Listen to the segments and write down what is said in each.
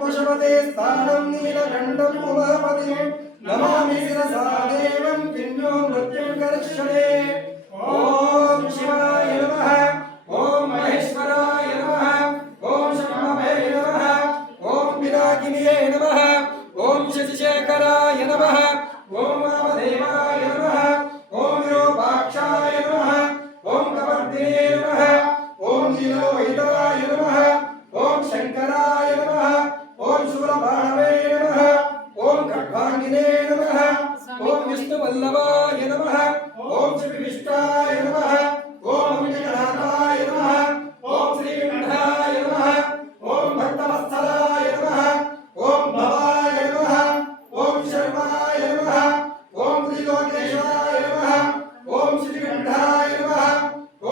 पशुपते स्थानं नीलकण्ठं उमापति नमामि शिरसा देवं किन्यो मृत्युं करिष्यते। ॐ शिवाय नमः, ॐ महेश्वराय नमः, ॐ शम्भवे नमः, ॐ पिनाकिनिये नमः, ॐ शशिशेखराय नमः, ॐ वामदेवाय नमः, ॐ विरूपाक्षाय नमः, ॐ कपर्दिने नमः, ॐ नीलोहिताय नमः, ॐ शङ्कराय नमः, ॐ शूलभाणवे नमः, ॐ खड्वाङ्गिने नमः, ॐ विष्णुवल्लभाय नमः, ॐ श्रीविष्टाय नमः, ॐ अम्बिकानाथाय नमः, ॐ श्रीकण्ठाय नमः, ॐ भक्तवत्सलाय नमः, ॐ भवाय नमः, ॐ शर्माय नमः, ॐ त्रिलोकेशाय नमः, ॐ श्रीकण्ठाय नमः,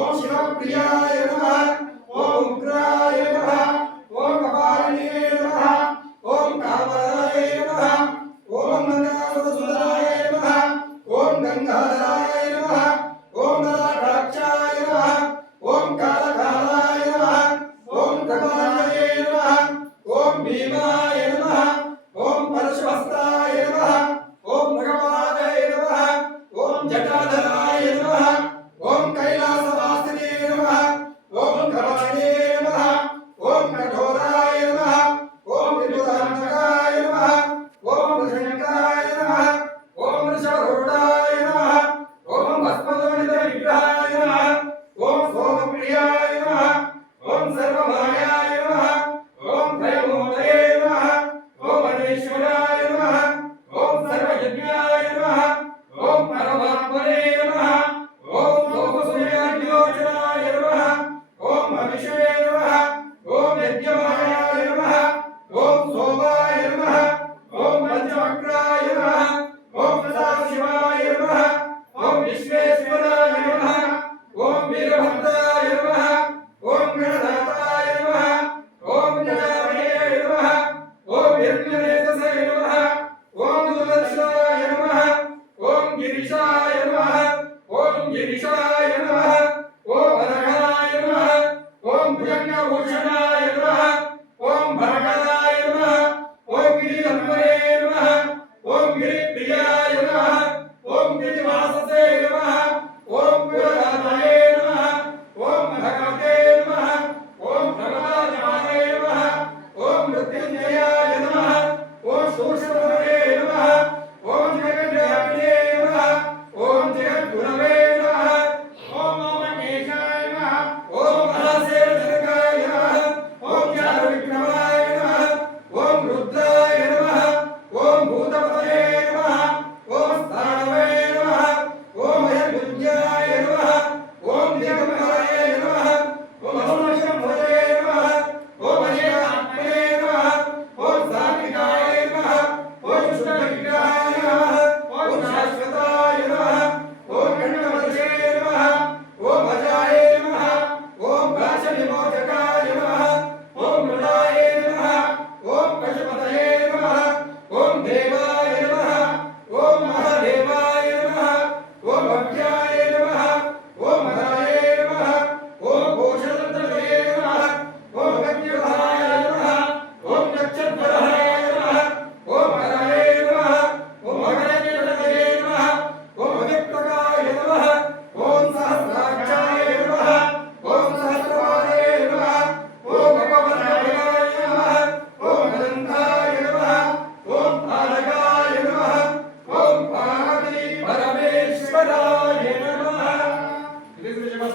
ॐ शिवप्रियाय नमः, ॐ उग्राय नमः, ॐ कपालिने नमः, ॐ कामराय नमः, ॐ नगासुरसुराय नमः, ॐ गंगाधराय नमः, ॐ नलाटाक्षाय नमः, ॐ कालकालाय नमः, ॐ प्रभाजये नमः, ॐ भीमाय नमः, ॐ परशुहस्ताय नमः, ॐ भगवानाय नमः, ॐ जटाधराय नमः, ॐ कैलासवासिने नमः,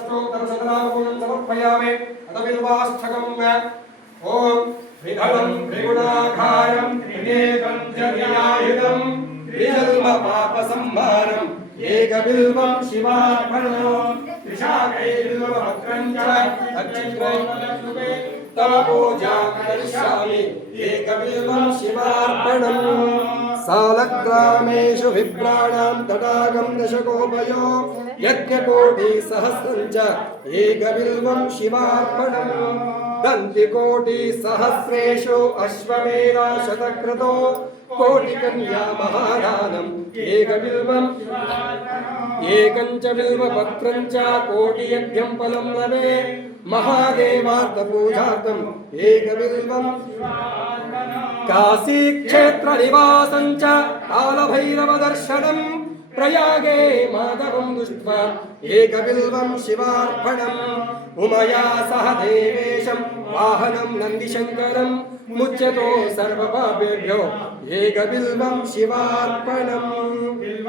स्तोत्रसदनापूर्णं समर्पयामि अतविल्वास्थकं ॐ त्रिधलं त्रिगुणाकारं त्रिनेत्रं त्रियायुधं त्रिजन्मपापसंहारम् एकबिल्वं शिवार्पणम् त्रिशाकैर्बिल्वपत्रं च अच्युतैर्मलकृते तव पूजां करिष्यामि एकबिल्वं शिवार्पणम् सालग्रामेषु विप्राणां तडागं दशकोपयो यज्ञकोटिसहस्रं च एकबिल्वं शिवार्पणम् दन्तिकोटिसहस्रेषु अश्वमेधशतक्रतो कोटिकन्या महादानम् एकबिल्वम् एकं च बिल्वपत्रं च कोटियज्ञं फलं लभे महादेवार्थपूजार्थम् एकबिल्वम् काशीक्षेत्रनिवासं च कालभैरवदर्शनम् प्रयागे माधवं दृष्ट्वा एकबिल्वं शिवार्पणम् उमया सह देवेशं वाहनं नन्दिशङ्करं मुच्यतो सर्वपापेभ्यो एकबिल्वं शिवार्पणम्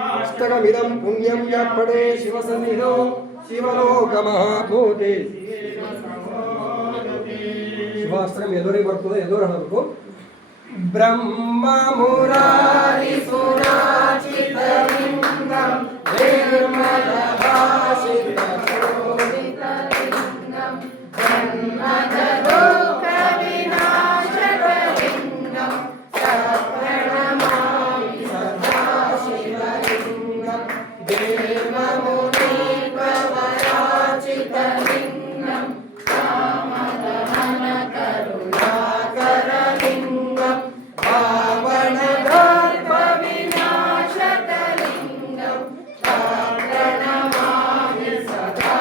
अष्टकमिदं पुण्यं यः पठे शिवसन्निधौ शिवलोकमहाभूते शिवास्त्रं यदुरे बರ್ತದೆ ಎದುರು ಹೇಳಬೇಕು ब्रह्म मुरारी सुराचितलिंगं निर्मलभाषितशोभितलिंगं जन्मजदुःखविनाशकलिंगं प्रणमामि सदा शिवलिंगं देवमुनिप्रवराचितलिंगं कामदहनकरुणाकरलिंगं पावनगर्भविनाशकलिंगं प्रणमामि सदा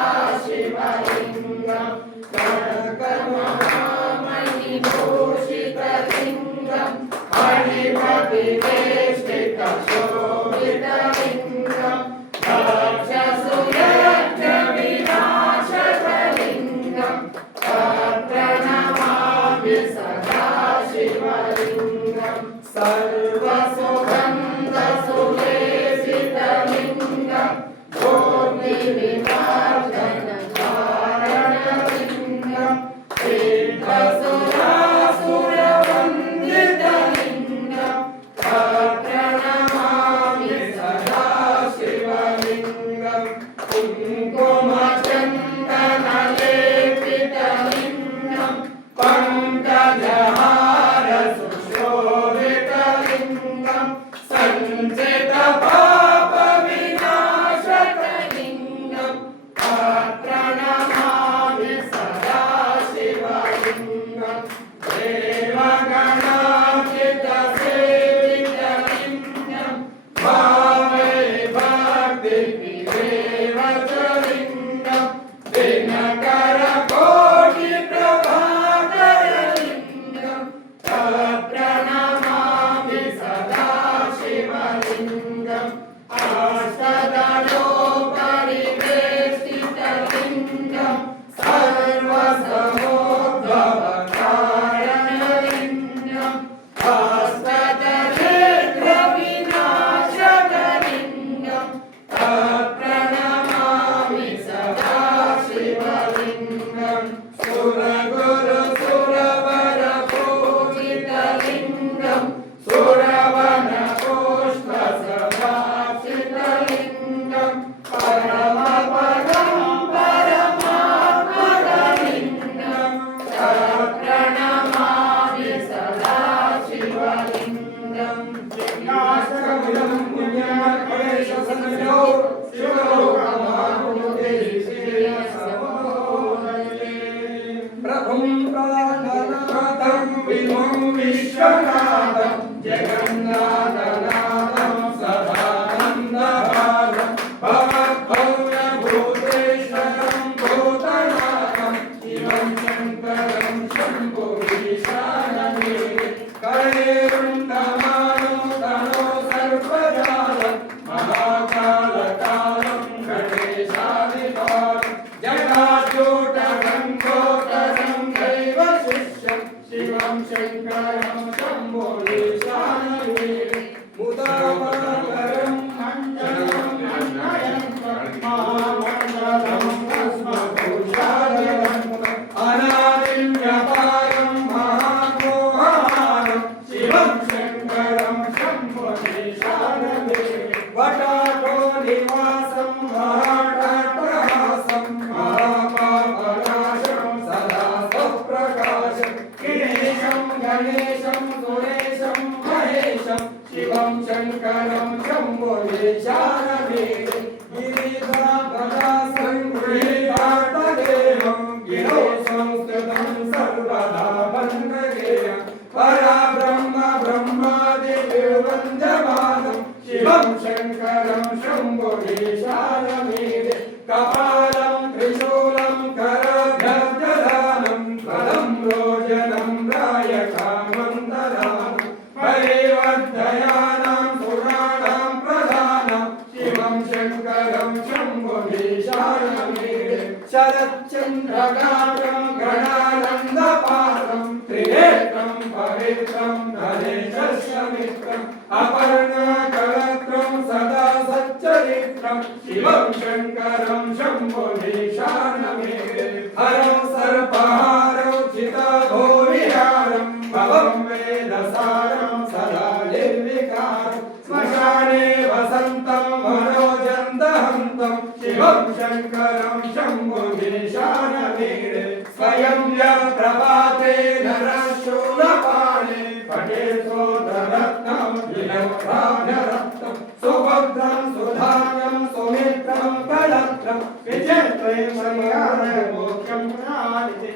शरच्चन्द्रगात्रं गणानन्दपात्रं त्रिनेत्रं पवित्रं गणेशस्य मित्रम् अपर्णाकलत्रं सदा सच्चरित्रं शिवं शङ्करं शम्भुनीशानमेरे हरं सर्पहारं चितभूविहारं भवं वेदसारं सदा निर्विकारं श्मशाने वसन्तं मनोजन्तहन्तं शिवं शङ्करं शम्भुनीशानमेरे स्वयं य प्रभाते नरशूलपाणे पठेतोदरत्नं विलम्भाभ्यरक्तं सुभद्रं सुधानं सुमित्रं कलत्रं विजयत्वं संयाय मोक्षं प्राणिते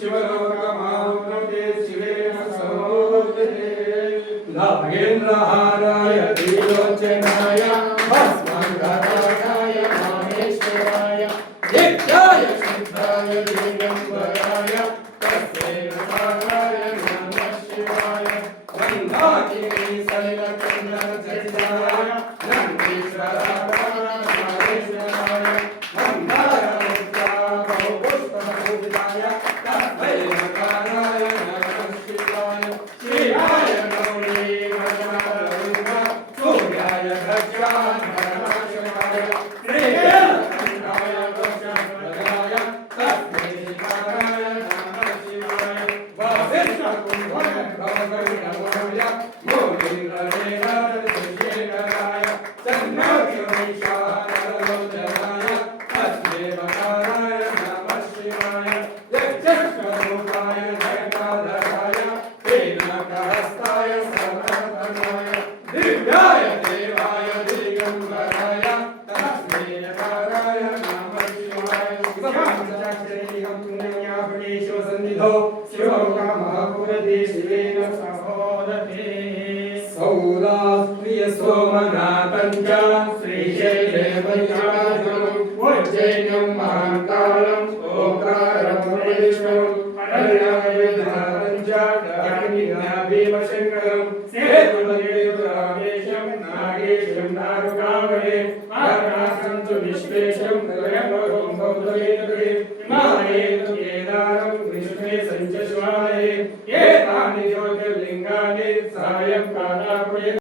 शिवलोकमावृते शिवेन समोदते नागेन्द्रहाराय त्रिलोचनाय भस्मङ्गराय माहेश्वराय नित्याय सिद्धाय दिगम्बराय तस्मै नमः शिवाय गंगागिरि शैलकन्धरचरिताय नन्दीश्वराय माहेश्वराय मंगलमुद्राभवपुष्पपूजिताय तस्मै नकाराय नमः शिवाय शिवाय गौरी गणनाय सूर्याय गजाननाय श्रीकाय गजाननाय तस्मै नकाराय नमः शिवाय वसिष्ठकुम्भय भवगणमय मोनीन्द्रदेवशेखराय चन्द्रकिशोराय तस्मै नकाराय नमः शिवाय यक्षरूपाय जयकाधराय हेमकहस्ताय सर्वधनाय दिव्याय देवाय दिगम्बराय तस्मै नकाराय नमः शिवाय शिवकामचक्रेयं पुण्ययापणेषु सन्निधौ शिवकामपुरति शिवेन सहोदते सौदास्त्रिय सोमनाथं च श्रीशैलेवैराजम् उज्जैनं महाकालं ओंकारं महेश्वरम् अरण्यविधानं च भीमशङ्करं सेतुपतिरामेशं नागेशं नारुकामहे वाराणसं च विश्वेशं